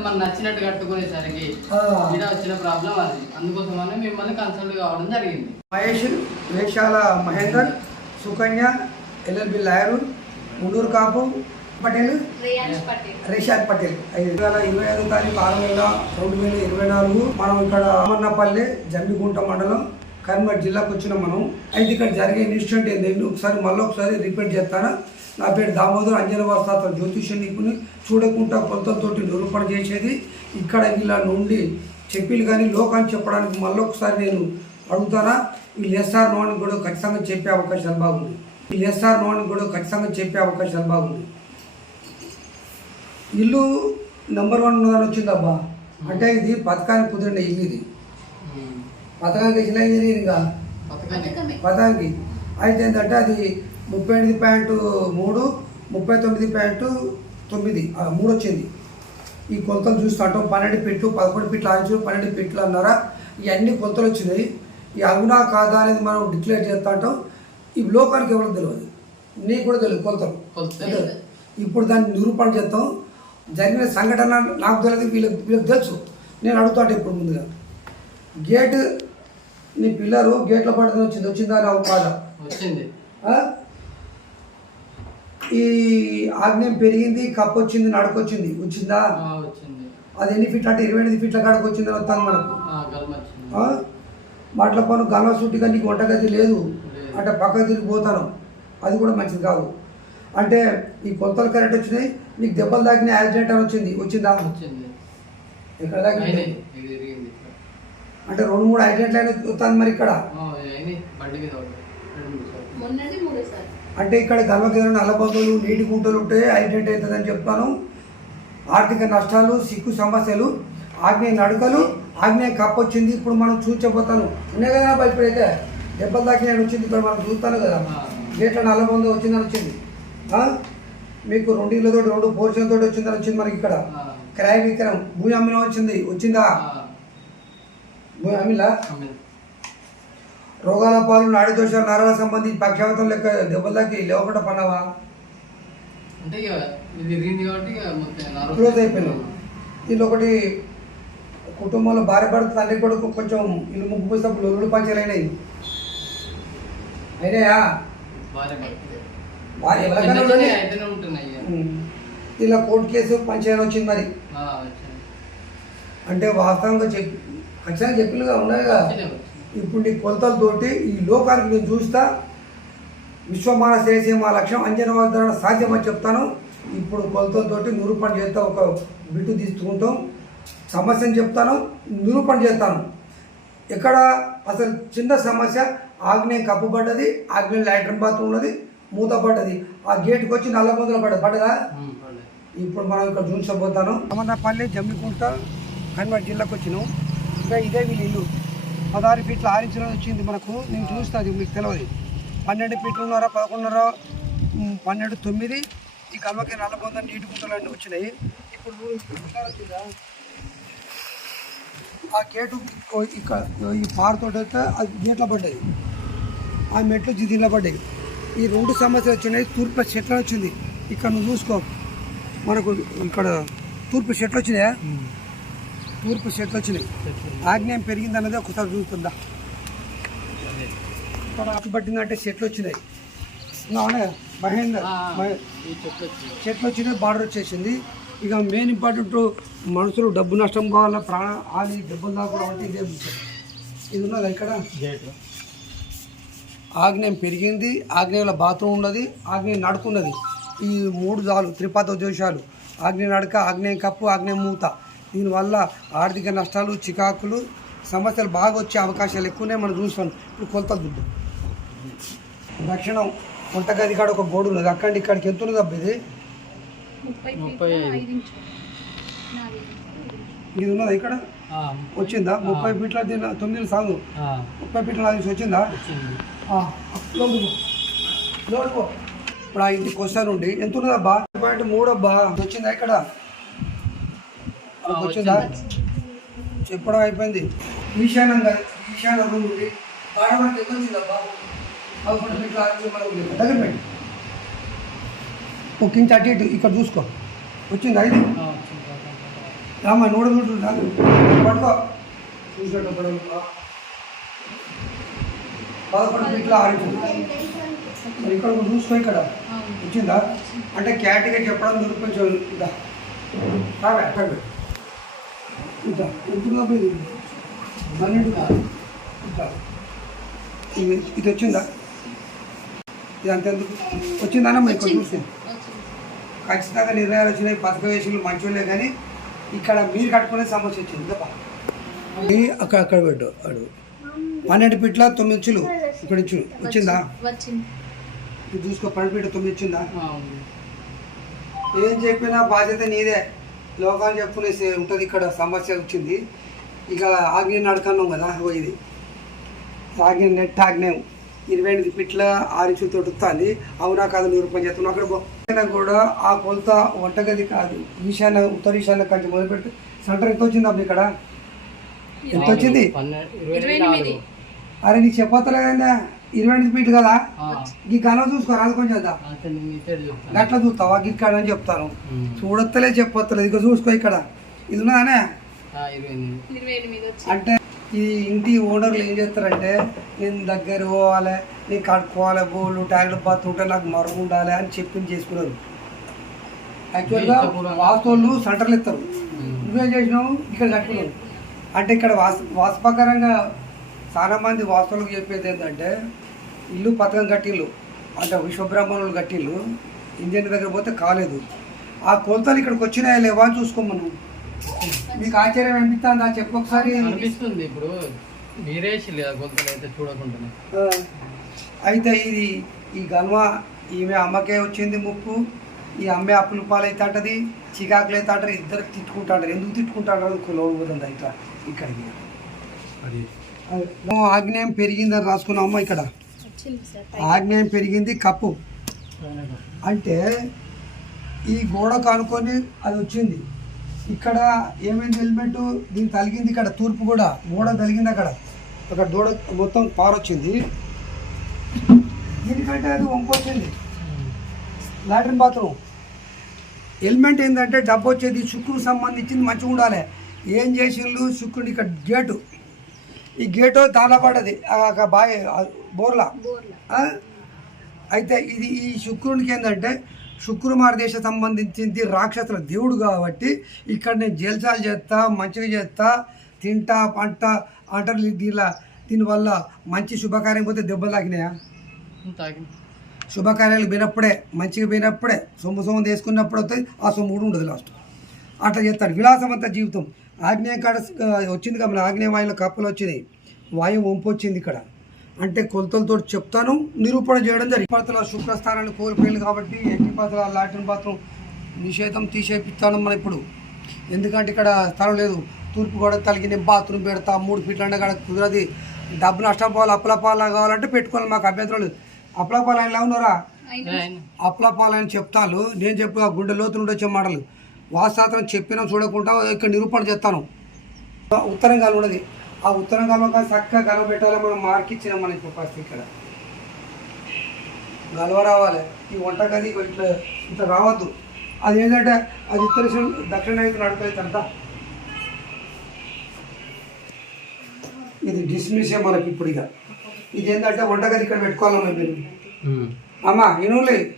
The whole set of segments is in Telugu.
మనం నచ్చినట్టు కట్టుకునేసరికి ఈడ వచ్చిన ప్రాబ్లం అది. అందుకోసమని మిమ్మల్ని కన్సల్ట్ కావడం జరిగింది. మహేష్ వేషాల మహేందర్ సుకన్య ఎల్ఎల్బి లాయరు ముండూరు కాపు పటేల్? రిషాద్ పటేల్. ఐదు వేల ఇరవై ఐదు తారీఖు ఆరు వేల రెండు వేల ఇరవై నాలుగు మనం ఇక్కడ అమర్నపల్లి జంబిగుంట మండలం కరీంనగర్ జిల్లాకు వచ్చినాం మనం. అయితే ఇక్కడ జరిగే ఇన్సిడెంట్ ఏంటంటే ఒకసారి మళ్ళీ ఒకసారి రిపీట్ చేస్తాను? నా పేరు దామోదర్ అంజన వాస్తాత జ్యోతిష నిపుణి చూడకుండా కొలతలతోటి నిరూపణ చేసేది ఇక్కడ వీళ్ళ నుండి చెప్పిలు కానీ లోకాన్ని చెప్పడానికి మళ్ళీ ఒకసారి నేను అడుగుతానా? వీళ్ళు ఎస్ఆర్ నో అని కూడా ఖచ్చితంగా చెప్పే అవకాశాలు బాగుంది. వీళ్ళు ఎస్ఆర్ నో అని కూడా ఖచ్చితంగా చెప్పే అవకాశాలు బాగుంది. ఇల్లు నెంబర్ వన్ ఉన్నదని వచ్చిందబ్బా. అంటే ఇది పథకానికి కుదిరిన ఇల్లు ఇది. పథకానికి ఇచ్చిన ఇంజనీరింగ్? పథకానికి అయితే ఏంటంటే అది ముప్పై ఎనిమిది పాయింట్ మూడు ముప్పై తొమ్మిది పాయింట్ తొమ్మిది ఆ, మూడు వచ్చింది. ఈ కొలతలు చూస్తుంటాం పన్నెండు పిట్లు పదకొండు పిట్లు ఆంచు పన్నెండు పిట్లు అన్నారా? ఇవన్నీ కొలతలు వచ్చినాయి. ఈ అవునా కాదా అనేది మనం డిక్లేర్ చేస్తా ఉంటాం. ఈ లోకానికి ఎవరికి తెలియదు నీకు కూడా తెలియదు కొలతలు. ఇప్పుడు దాన్ని నిరూపణ చేస్తాం. జరిగిన సంఘటన నాకు తెలియదు వీళ్ళకి వీళ్ళకి తెలుసు. నేను అడుగుతాంటే ఇప్పుడు ముందుగా. గేట్ నీ పిల్లరు గేట్ల పడుతుంది వచ్చింది వచ్చిందా అని అవకాశం? వచ్చింది. ఈ ఆగ్నేయం పెరిగింది కప్పు వచ్చింది నడకొచ్చింది వచ్చిందా. వచ్చింది? అది ఎన్ని ఫీట్లు అంటే ఇరవై ఎనిమిది ఫీట్ల కాడకు వచ్చిందని వస్తాను మనకు. వచ్చింది? మాటల పను గల్వ సుట్టిగా నీకు వంటగది లేదు. అంటే పక్క తిరిగి పోతాను. అది కూడా మంచిది కాదు. అంటే ఈ కొలతలు కరెక్ట్ వచ్చినాయి నీకు దెబ్బలు తాకిన యాక్సిడెంట్ అని వచ్చింది వచ్చిందా? వచ్చింది. ఎక్కడ దాకా అంటే రెండు మూడు యాక్సిడెంట్లు అయినా వస్తాను మరి ఇక్కడ? అంటే ఇక్కడ గర్భకేంద్రం నల్లబొద్దలు నీటి గుంటలు ఉంటే యాక్సిడెంట్ అవుతుందని చెప్తాను. ఆర్థిక నష్టాలు సిక్కు సమస్యలు ఆగ్నేయ నడుకలు ఆగ్నేయ కప్పు వచ్చింది ఇప్పుడు మనం చూచబోతాను. ఉన్నాయి కదా ఇప్పుడైతే దెబ్బలు దాకిన వచ్చింది ఇప్పుడు మనం చూస్తాను కదా. గేట్ల నల్లబొంద వచ్చిందని వచ్చింది? మీకు రెండు ఇళ్ళతో రెండు పోర్షన్తో వచ్చిందని వచ్చింది మనకి ఇక్కడ. క్రయ విక్రయం. భూమి అమ్మిన వచ్చింది. వచ్చిందా? భూమి అమ్మిలా. రోగాల పాలు నాడి దోషాలు నరాల సంబంధించి పక్షవాతం లెక్క దెబ్బలు దాకి లేవకుండా పన్నావా? క్లోజ్ దీనిలో ఒకటి కుటుంబంలో భార్య భర్త తండ్రి కొడుకు కొంచెం ఇల్లు ముగ్గు పోసినప్పుడు లొల్లుడు పంచాలు అయినాయి. ఎవరికైనా ఉన్నాయి. ఇలా కోర్టు కేసు పంచాయతీ వచ్చింది మరి. అంటే వాస్తవంగా చెప్పి ఖచ్చితంగా చెప్పినగా ఉన్నాయిగా వచ్చినాయి, వచ్చినాయి. ఇప్పుడు నీ కొలతలతోటి ఈ లోకానికి నేను చూస్తా విశ్వమాన శ్రేయసే మా లక్ష్యం అంజన వాగ్దానం సాధ్యమని చెప్తాను. ఇప్పుడు కొలతలతోటి నిరూపణ చేస్తా ఒక బిట్టు తీసుకుంటాం. సమస్యను చెప్తాను నిరూపణ చేస్తాను. ఎక్కడ అసలు చిన్న సమస్య ఆగ్నేయం కప్పుబడ్డది ఆగ్నేయం లాట్రిన్ బాత్రూమ్ ఉన్నది మూత పడ్డది. ఆ గేట్కి వచ్చి నల్ల మొదలు పడ్డది. పడ్డదా. ఇప్పుడు మనం ఇక్కడ చూసబోతాను అమర్నపల్లి జమ్మికుంట కన్వర్ట్ జిల్లాకు వచ్చినాం. ఇంకా ఇదే వీళ్ళ ఇల్లు. పదహారు ఫీట్ల ఆరు ఇంచుల వచ్చింది మనకు. నేను చూస్తుంది మీకు తెలియదు పన్నెండు ఫీట్లున్నర పదకొండున్నర? పన్నెండు తొమ్మిది. ఈ కల్వకి నల్లబొంద నీటి గుంటలు అన్నీ వచ్చినాయి. ఇప్పుడు? ఆ గేటు ఇక్కడ ఈ పారుతో అయితే అది గేట్ల పడ్డది ఆ మెట్లు జిదిలో పడ్డాయి. ఈ రెండు సమస్యలు వచ్చినాయి తూర్పు చెట్లు వచ్చింది. ఇక్కడ నువ్వు చూసుకో. మనకు ఇక్కడ తూర్పు చెట్లు వచ్చినాయా? తూర్పు చెట్లు వచ్చినాయి. ఆగ్నేయం పెరిగింది అన్నది ఒకసారి చూస్తుందా? ఆకు పట్టిందంటే చెట్లు వచ్చినాయి. మహేందర్. చెట్లు వచ్చినాయి. బార్డర్ వచ్చేసింది. ఇక మెయిన్ ఇంపార్టెంట్ మనుషులు డబ్బు నష్టం కావాలా ప్రాణ హాని దెబ్బలు అంటే ఇదే. ఇది ఉన్నదా ఇక్కడ? ఆగ్నేయం పెరిగింది ఆగ్నేయంలో బాత్రూమ్ ఉన్నది ఆగ్నేయం నడుకున్నది. ఈ మూడు జాలు త్రిపాద దోషాలు ఆగ్నేయ నడక ఆగ్నేయం కప్పు ఆగ్నేయం మూత. దీనివల్ల ఆర్థిక నష్టాలు చికాకులు సమస్యలు బాగా వచ్చే అవకాశాలు ఎక్కువనే మనం చూస్తాం ఇప్పుడు కొలత దుడ్డు దక్షిణం వంటగది కాడ ఒక గోడు ఉన్నది. అక్కడి ఇక్కడికి ఎంత ఉన్నది అబ్బా ఇది. ఇది ఉన్నది ఇక్కడ? ఆ, వచ్చిందా? ముప్పై ఫీట్ల దీని తొమ్మిది సాగు. ఆ, ముప్పై ఫీట్ల వచ్చిందా. వచ్చింది. ఆ, లోపలికి పో. లోపలికి పో. ఇప్పుడు ఆ ఇంటికి వస్తాను ఎంత ఉన్నది అబ్బా పాయింట్ మూడు అబ్బా వచ్చిందా ఇక్కడ వచ్చిందా. చెప్పడం అయిపోయింది ఈశాన్యంగా ఈశాన్య రూమ్ ఉంది ఆడ మనకి ఎంత వచ్చిందా బాబు పదకొండు ఆరు మనకు లేదు. దగ్గర పెట్టి ఒక ఇంచ్ అటు ఇటు ఇక్కడ చూసుకో వచ్చిందా బాబు. రామా నూడ చూడుంటా పట్టుకో చూసేటప్పుడు పదకొండు మీటర్ల ఆరు మరి ఇక్కడ కూడా చూసుకో ఇక్కడ. వచ్చిందా? అంటే క్యాట్గా చెప్పడం మీరు కొంచెం ఇదా అక్కడ. ఇదా? పన్నెండు కాదు. ఇదా. ఇది ఇది వచ్చిందా? ఇది అంత ఎందుకు? వచ్చిందన్న ఇక్కడ చూస్తే? ఖచ్చితంగా నిర్ణయాలు వచ్చినాయి పథక వేసులు మంచోళ్ళే కానీ ఇక్కడ మీరు కట్టుకునే సమస్య వచ్చింది. అక్కడ అక్కడ పెట్టు అడుగు. పన్నెండు ఫీట్ల తొమ్మిది ఇంచులు ఇక్కడ ఇచ్చు వచ్చిందా. వచ్చింది? ఇది చూసుకో పన్నెండు ఫీట్ల తొమ్మిది ఇచ్చిందా. ఏం చెప్పినా బాధ్యత నీదే. లోకాన్ని చెప్పుకునేసి ఉంటుంది ఇక్కడ సమస్య వచ్చింది. ఇక ఆగ్నేయం నడకన్నాం కదా ఓ ఇది. ఆగ్నేయం నెట్ ఆగ్నేయం ఇరవై ఎనిమిది ఫీట్ల ఆరించులతో వస్తుంది. అవునా కాదు నూరు రూపాయలు చేస్తున్నావు అక్కడ కూడా ఆ కొలత వంటగది కాదు. ఈశాన్య ఉత్తర ఈశాన్య కంచి మొదలుపెట్టి సెంటర్ ఎంత వచ్చింది అప్పుడు ఇక్కడ ఎంత వచ్చింది అరే నీకు చెప్పలేదా ఇరవై ఫీట్లు కదా? ఆ, ఈ గల చూసుకో రాదు కొంచెం గట్ల చూస్తావా? ఇక్కడ అని చెప్తాను. చూడత్తలే చెప్పొత్తలేదు ఇక చూసుకో ఇక్కడ. ఇది ఉన్నదానే అంటే ఈ ఇంటి ఓనర్లు ఏం చేస్తారంటే నేను దగ్గర పోవాలి నేను కడుక్కోవాలి బోళ్ళు టాయిలెట్ బాత్ ఉంటే నాకు మరుగు ఉండాలి అని చెప్పింది చేసుకున్నారు. యాక్చువల్గా వాస్తవులు సెంటర్లు ఇస్తారు నువ్వేం చేసినావు? ఇక్కడ కట్టుకున్నావు. అంటే ఇక్కడ వాస్తు వాస్తు ప్రకారంగా చాలా మంది వాస్తువులకు చెప్పేది ఏంటంటే ఇల్లు పథకం కట్టిల్లు అంటే విశ్వబ్రాహ్మణులు కట్టిల్లు ఇండియన్ దగ్గర పోతే కాలేదు. ఆ కొలతలు ఇక్కడికి వచ్చినాయా లేవా అని చూసుకోమను మీకు ఆశ్చర్యం అనిపిస్తుందా? చెప్పు ఒకసారి. అనిపిస్తుంది ఇప్పుడు. మీరేసి అయితే చూడకుండానే. ఆ, అయితే ఇది ఈ గల్వ ఈమె అమ్మకే వచ్చింది ముప్పు ఈ అమ్మే అప్పులు పాలైతే అంటది చికాకులు అయితే అంటారు ఇద్దరు తిట్టుకుంటారు ఎందుకు తిట్టుకుంటారు లోపడుతుంది ఇట్లా ఇక్కడికి. అది ఆగ్నేయం పెరిగిందని రాసుకున్నాం అమ్మ ఇక్కడ. ఆగ్నేయం పెరిగింది కప్పు. అంటే ఈ గోడ కానుకొని అది వచ్చింది. ఇక్కడ ఏమైంది హెల్మెట్? దీన్ని తలిగింది ఇక్కడ తూర్పు కూడా. గోడ తలిగింది అక్కడ. అక్కడ దూడ మొత్తం పారొచ్చింది. దీనికంటే అది వంపు వచ్చింది. Latrine bathroom. హెల్మెట్ ఏంటంటే డబ్బు వచ్చేది శుక్రుకు సంబంధించింది మంచిగా ఉండాలి. ఏం చేసిండ్రు శుక్రుడు ఇక్కడ గేటు. ఈ గేటు ఆ బాయ్ బోర్లా? అయితే ఇది ఈ శుక్రునికి ఏంటంటే శుక్రమార దేశ సంబంధించింది రాక్షసుల దేవుడు కాబట్టి ఇక్కడ నేను జల్సాలు చేస్తా మంచిగా చేస్తా తింటా పంట అంటారు దీనిలా దీనివల్ల మంచి శుభకార్యం పోతే దెబ్బలు తాకినాయా? శుభకార్యాలు పోయినప్పుడే మంచిగా పోయినప్పుడే సొమ్ము సొమ్ము తీసుకున్నప్పుడు వస్తుంది ఆ సొమ్ము కూడా ఉండదు లాస్ట్. అట్లా చేస్తాడు. విలాసవంత జీవితం. ఆగ్నేయ కాడ వచ్చింది కాబట్టి ఆగ్నేయ వాయువుల కప్పులు వచ్చినాయి. వాయువు వంపు వచ్చింది ఇక్కడ. అంటే కొలతలతో చెప్తాను నిరూపణ చేయడం జరిగింది. పడతల శుక్రస్థానాన్ని కోల్పోయింది కాబట్టి ఎట్టి పడతల లాట్రిన్ బాత్రూమ్ నిషేధం తీసేపిస్తాను మనం ఇప్పుడు. ఎందుకంటే ఇక్కడ స్థలం లేదు. తూర్పు గోడ తలిగి నేను బాత్రూమ్ పెడతా మూడు ఫీట్ల అంటే కాడ కుదరది. డబ్బు నష్టం పోవాలి అప్పలపాల కావాలంటే పెట్టుకోవాలి మాకు అభ్యంతరం లేదు. అప్పలపాల ఎలా ఉన్నారా? అప్లపాలని చెప్తాను. నేను చెప్పు గుండె లోతు నుండి వచ్చే మాటలు. వాస్తాత్రం చెప్పినా చూడకుండా ఇక్కడ నిరూపణ చేస్తాను. ఉత్తరం కాలం ఉన్నది. ఆ ఉత్తరం కాలం కానీ చక్కగా గలవ పెట్టాలి మనం మార్క్ ఇచ్చినాం మనకి ఇప్పుడు ఫస్ట్ ఇక్కడ. గలవ రావాలి. ఈ వంటగది ఇట్లా ఇట్లా రావద్దు. అది ఏంటంటే అది ఉత్తర దిశ- దక్షిణ వైపు నడుపుతుందంట ఇది డిస్మిస్ మనకి ఇప్పుడు ఇక. ఇది ఏంటంటే వంటగది ఇక్కడ పెట్టుకోవాలమ్మా మీరు. అమ్మా ఇనులే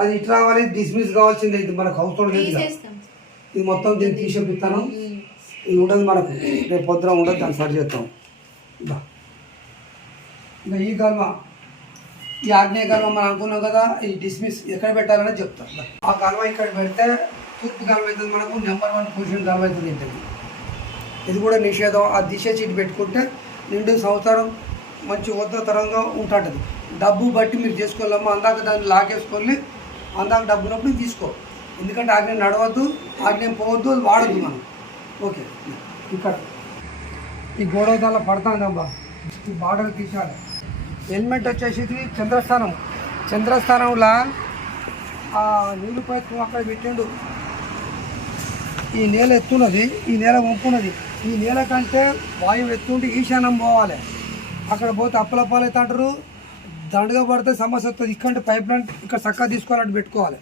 అది ఇటు రావాలి డిస్మిస్ కావాల్సిందే. ఇది మనకు అవసరం లేదు ఇక. తీసేస్తాం. ఇది మొత్తం దీన్ని తీసేపిస్తాను ఇది ఉండదు మనకు. రేపు పొద్దున ఉండదు దాన్ని సరి చేస్తాం. ఇంకా ఈ కర్మ. ఈ ఆగ్నేయ కర్మ మనం అనుకున్నాం కదా ఈ డిస్మిస్ ఎక్కడ పెట్టాలని చెప్తాం. ఆ కర్మ ఇక్కడ పెడితే తూర్పు కర్మ అవుతుంది మనకు నెంబర్ వన్ పొజిషన్ కర్మ అవుతుంది ఇంటికి. ఇది కూడా నిషేధం. ఆ దిశ చీటి పెట్టుకుంటే నిండు సంవత్సరం మంచి ఉద్ధతరంగా ఉంటుంటుంది. డబ్బు బట్టి మీరు చేసుకోవాలమ్మా. అందాక దాన్ని లాగేసుకొని అందాక డబ్బు ఉన్నప్పుడు తీసుకో. ఎందుకంటే ఆగ్నేయం నడవద్దు ఆగ్నేయం పోవద్దు అది వాడద్దు మనం. ఓకే. ఇక్కడ ఈ గోడ దానిలో పడుతుందమ్మా ఈ బార్డర్ తీసాలి హెల్మెట్ వచ్చేసి చంద్రస్థానం. చంద్రస్థానంలో ఆ నీళ్ళు పైపు అక్కడ పెట్టిండు. ఈ నేల ఎత్తున్నది ఈ నేల వంపున్నది. ఈ నేల కంటే వాయువు ఎత్తుంటే ఈశాన్యం పోవాలి. అక్కడ పోతే అప్పలపాలు అయితే అంటారు దండగా పడితే సమస్య వస్తుంది. ఇక్కడ పైప్ లైన్ ఇక్కడ చక్కగా తీసుకోవాలంటే పెట్టుకోవాలి.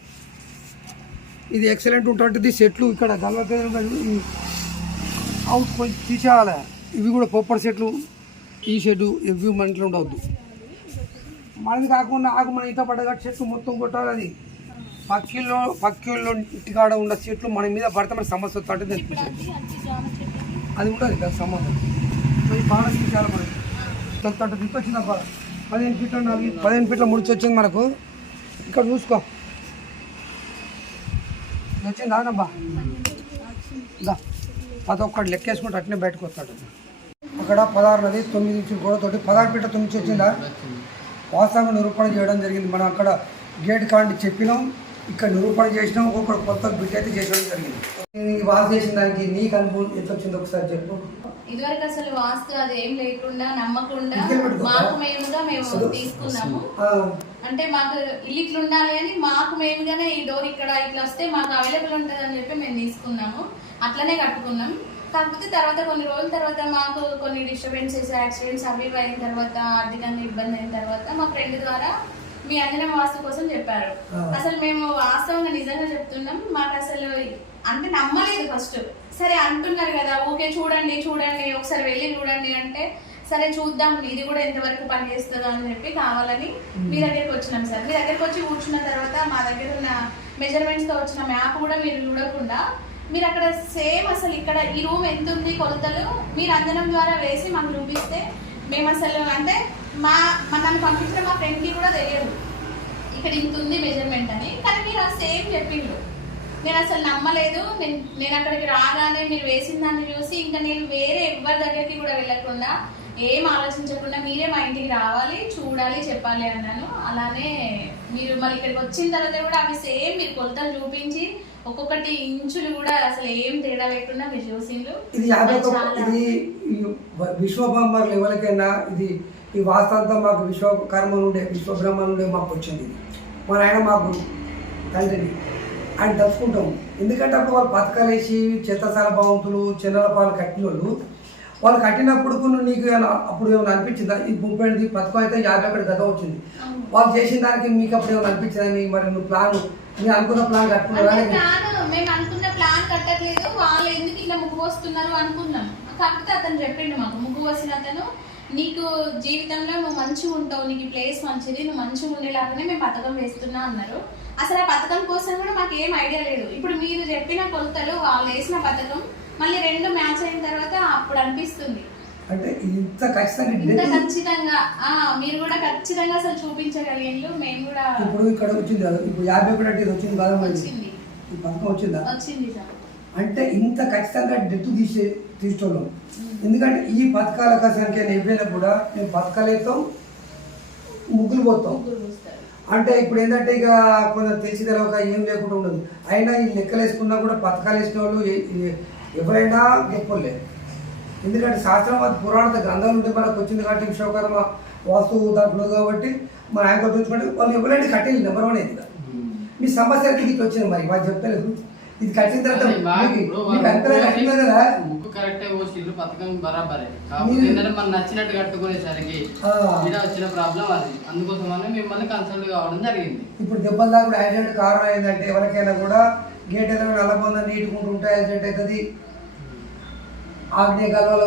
ఇది ఎక్సలెంట్ ఉంటుంది చెట్లు ఇక్కడ గల్వతే అవుట్ కొంచెం తీసేయాలి. ఇవి కూడా పొప్పటి చెట్లు ఈ షెడ్డు ఇవి మన ఇంట్లో ఉండవద్దు. మనది కాకుండా ఆకు మన ఇంత పడ్డగా చెట్లు మొత్తం కొట్టాలి అది. పక్కిల్లో పక్కిల్లో ఇంటికాడ ఉన్న చెట్లు మన మీద పడితే మన సమస్య వస్తుంటే అది ఉంటుంది కదా సంబంధం. పాడ తీసేయాలి మనకి తొంత తిప్పచ్చిన పాడ పదిహేను ఫీట్ల నాలుగు పదిహేను ఫీట్ల ముడిచి వచ్చింది మనకు. ఇక్కడ చూసుకో. వచ్చింది? రానబ్బా దా ప్రతి లెక్కేసుకుంటే అట్నే బయటకు వస్తాడు. అక్కడ పదహారు నది తొమ్మిది నుంచి గోడతోటి పదహారు ఫీట్ల తొమ్మిది వచ్చిందా వచ్చింది? వాస్తవంగా నిరూపణ చేయడం జరిగింది. మనం అక్కడ గేట్ కాండి చెప్పినాం. ఇక్కడ నిరూపణ చేసినాం. ఒక్కొక్కరు కొత్త బిట్ అయితే చేయడం జరిగింది. వాసు చేసిన దానికి నీకు అనుభవం ఎంత వచ్చిందో ఒకసారి చెప్పు. ఇదివరకు అసలు వాస్తు అది ఏం లేకుండా నమ్మకుండా. మాకు మేముగా మేము తీసుకున్నాము. అంటే మాకు ఇల్లు ఇట్లా ఉండాలి అని మాకు మేముగానే ఈ డోర్ ఇక్కడ ఇట్లా వస్తే మాకు అవైలబుల్ ఉంటుంది అని చెప్పి మేము తీసుకున్నాము. అట్లనే కట్టుకున్నాం. కాకపోతే తర్వాత కొన్ని రోజుల తర్వాత మాకు కొన్ని డిస్టర్బెన్సెస్ యాక్సిడెంట్స్ అవి అయిన తర్వాత ఆర్థికంగా ఇబ్బంది అయిన తర్వాత మా ఫ్రెండ్ ద్వారా మీ అంజనం వాస్తు కోసం చెప్పారు. అసలు మేము వాస్తవంగా నిజంగా చెప్తున్నాం. మాకు అసలు అంటే నమ్మలేదు ఫస్ట్ సరే అంటున్నారు కదా ఓకే చూడండి చూడండి ఒకసారి వెళ్ళి చూడండి అంటే సరే చూద్దాం ఇది కూడా ఎంతవరకు పనిచేస్తుందో అని చెప్పి కావాలని మీ దగ్గరికి వచ్చినాం సార్. మీ దగ్గరికి వచ్చి కూర్చున్న తర్వాత మా దగ్గర ఉన్న మెజర్మెంట్స్తో వచ్చిన మ్యాప్ కూడా మీరు చూడకుండా మీరు అక్కడ సేమ్ అసలు ఇక్కడ ఈ రూమ్ ఎంత ఉంది కొలతలు మీరు అంజనం ద్వారా వేసి మాకు చూపిస్తే మేము అసలు అంటే మా మా నన్ను పంపించిన మా ఫ్రెండ్కి కూడా తెలియదు. ఇక్కడ ఇంత ఉంది మెజర్మెంట్ అని. కానీ మీరు ఆ సేమ్ చెప్పిండ్రు. నేను అసలు నమ్మలేదు. నేను నేను అక్కడికి రాగానే మీరు వేసిన దాన్ని చూసి ఇంకా నేను వేరే ఎవరి దగ్గరికి కూడా వెళ్ళకుండా ఏం ఆలోచించకుండా మీరే మా ఇంటికి రావాలి చూడాలి చెప్పాలి అన్నాను. అలానే మీరు మళ్ళీ ఇక్కడికి వచ్చిన తర్వాత కూడా అవి సేమ్ మీరు కొలతలు చూపించి ఒక్కొక్కటి ఇంచులు కూడా అసలు ఏం తేడా లేకుండా మీరు చూసిండ్రు. ఇది ఇది ఇది ఈ వాస్తాంతం మాకు విశ్వకర్మ నుండే విశ్వబ్రహ్మ నుండే మాకు వచ్చింది మా నాయన మాకు తండ్రిని. ఆయన తలుచుకుంటాం ఎందుకంటే అప్పుడు వాళ్ళు పథకాలు వేసి చెత్తసాల భవంతులు చిన్నల పాలు కట్టిన వాళ్ళు వాళ్ళు కట్టినప్పుడు కొన్ని నీకు ఏమైనా అప్పుడు ఏమైనా అనిపించిందా? ఈ ముప్పై ఎనిమిది పథకం అయితే యాభై ఒకటి గత వచ్చింది. వాళ్ళు చేసిన దానికి మీకు అప్పుడు ఏమైనా అనిపించిందని మరి నువ్వు ప్లాన్ మీరు అనుకున్న ప్లాన్ కట్టుకున్నారా ప్లాన్ మేము అనుకున్న ప్లాన్ కట్టట్లేదు. వాళ్ళు ఎందుకు ఇట్లా ముగ్గు వస్తున్నారు అనుకున్నాం. కాకపోతే అతను చెప్పిండు మాకు ముగ్గు వసిన అతను నీకు జీవితంలో నువ్వు మంచిగా ఉంటావు నీకు ప్లేస్ మంచిది నువ్వు మంచిగా ఉండేలాగానే మేము పథకం వేస్తున్నా అన్నారు. అసలు ఆ పథకం కోసం కూడా మాకు ఏం ఐడియా లేదు. ఇప్పుడు మీరు చెప్పిన కొలతలు వాళ్ళు వేసిన పథకం మళ్ళీ రెండు మ్యాచ్ అయిన తర్వాత అప్పుడు అనిపిస్తుంది. అంటే ఇంత ఖచ్చితంగా ఇంత ఖచ్చితంగా మీరు కూడా ఖచ్చితంగా అసలు చూపించగలిగిండ్రు. మేము కూడా ఇప్పుడు ఇక్కడ వచ్చింది ఇప్పుడు యాభై ఇది వచ్చింది కదా వచ్చింది. పథకం వచ్చిందా? వచ్చింది సార్. అంటే ఇంత ఖచ్చితంగా డెట్ తీసే తీసుకోవడం ఎందుకంటే ఈ పథకాల సంఖ్య ఎప్పుడైనా కూడా మేము పథకాలు వేస్తాం ముగ్గులు పోతాం అంటే ఇప్పుడు ఏంటంటే ఇక కొంచెం తెలిసి తెలవక ఏం లేకుండా ఉండదు. అయినా ఈ లెక్కలు వేసుకున్నా కూడా పథకాలు వేసిన వాళ్ళు ఎవరైనా గొప్పలే. ఎందుకంటే శాస్త్రం పురాణ గ్రంథాలు ఉంటే మనకు వచ్చింది కాబట్టి విశ్వకర్మ వాస్తు దాంట్లో కాబట్టి మన ఆయన చూసుకుంటే వాళ్ళు ఎవరైనా కట్టేది నెంబర్ వన్ అయింది మీ సమస్యకి ఇది వచ్చింది మరి వాళ్ళు చెప్తలేదు ఇది కట్టిన తర్వాత కదా? ముక్కు కరెక్టే పోసిల్లు పథకం బరాబరే. కాకపోతే ఏంటంటే మనం నచ్చినట్టు కట్టుకునేసరికి వచ్చిన ప్రాబ్లం అది. అందుకోసమనే మిమ్మల్ని కన్సల్ట్ కావడం జరిగింది. ఇప్పుడు దెబ్బలు దాకా కూడా యాక్సిడెంట్ కారణం ఏంటంటే ఎవరికైనా కూడా గేట్ ఏదైనా నల్లబొంద నీటుకుంటూ ఉంటే యాక్సిడెంట్ అవుతుంది. ఆగ్నేయ గల్వలో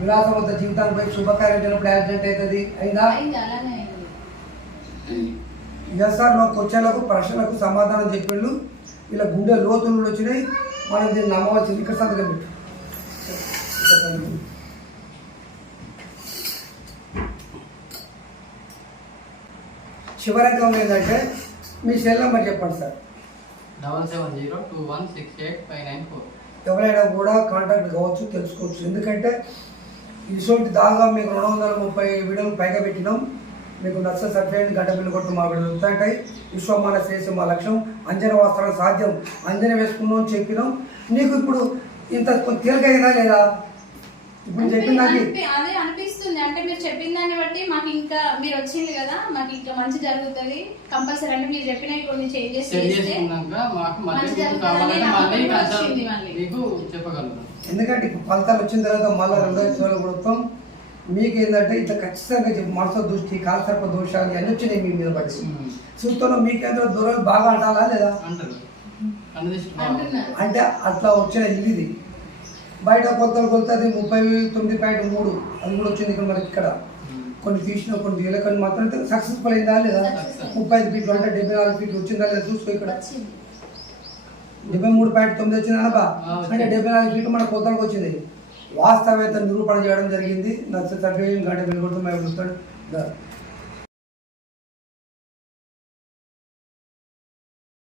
విలాసవంత జీవితానికి శుభకార్యం జరిగినప్పుడు యాక్సిడెంట్ అవుతుంది. అయిందా అయింది. ఎస్ఆర్లో క్వశ్చన్లకు ప్రశ్నలకు సమాధానం చెప్పిండు ఇలా గుండె లోతులు వచ్చినాయి. మనం దీన్ని నమ్మవలసింది ఇక్కడ సంతకం పెట్టు ఏంటంటే మీ సెల్ నెంబర్ చెప్పండి sir. Double seven zero two one six eight five nine four. ఎవరైనా కూడా కాంటాక్ట్ కావచ్చు తెలుసుకోవచ్చు. ఎందుకంటే ఇటువంటి దాగా మీకు రెండు వందల ముప్పై వీడియోలు పైగా పెట్టినాం. మీకు నచ్చ సర్టిఫికేట్ గడ్డ బిల్లు కొట్టు మా వీడియోలు ఉంటాయి. విశ్వమాన చేసే మా లక్ష్యం. అంజన వస్త్రం సాధ్యం. అంజన వేసుకున్నాం చెప్పినాం. నీకు ఇప్పుడు ఇంత తేలికైందా లేదా? ఇప్పుడు చెప్పిన అదే అనిపిస్తుంది. అంటే మీరు చెప్పిన దాన్ని బట్టి మాకు ఇంకా మీరు వచ్చింది కదా మాకు ఇంకా మంచి జరుగుతుంది. కంపల్సరీ అంటే మీరు చెప్పిన కొన్ని చేంజెస్ ఎందుకంటే ఇప్పుడు ఫలితాలు వచ్చిన తర్వాత మళ్ళీ రెండో కొడతాం మీకు ఏంటంటే ఇట్లా ఖచ్చితంగా చెప్పు మనసు దృష్టి కాలసర్ప దోషాలు ఇవన్నీ వచ్చినాయి మీ మీద పడి చూస్తున్నా మీకేంద్ర దూరం బాగా అంటారా. లేదా అంటే అట్లా వచ్చిన ఇల్లు ఇది. బయట కొలతలు కొలుతుంది ముప్పై తొమ్మిది పాయింట్ మూడు. అది కూడా వచ్చింది ఇక్కడ మనకి ఇక్కడ. కొన్ని తీసిన కొన్ని తీయలే కొన్ని మాత్రం సక్సెస్ఫుల్ అయిందా లేదా. ముప్పై ఐదు ఫీట్లు అంటే డెబ్బై నాలుగు ఫీట్లు వచ్చిందా లేదా? చూసుకో ఇక్కడ. డెబ్బై మూడు పాయింట్ తొమ్మిది వచ్చింది అనబా ఆ, వచ్చింది. అంటే డెబ్బై నాలుగు ఫీట్లు మన కొత్తలకు వచ్చింది. వాస్తవేత నిరూపణ చేయడం జరిగింది. నచ్చ తగ్గ గంట వెళ్ళి మేము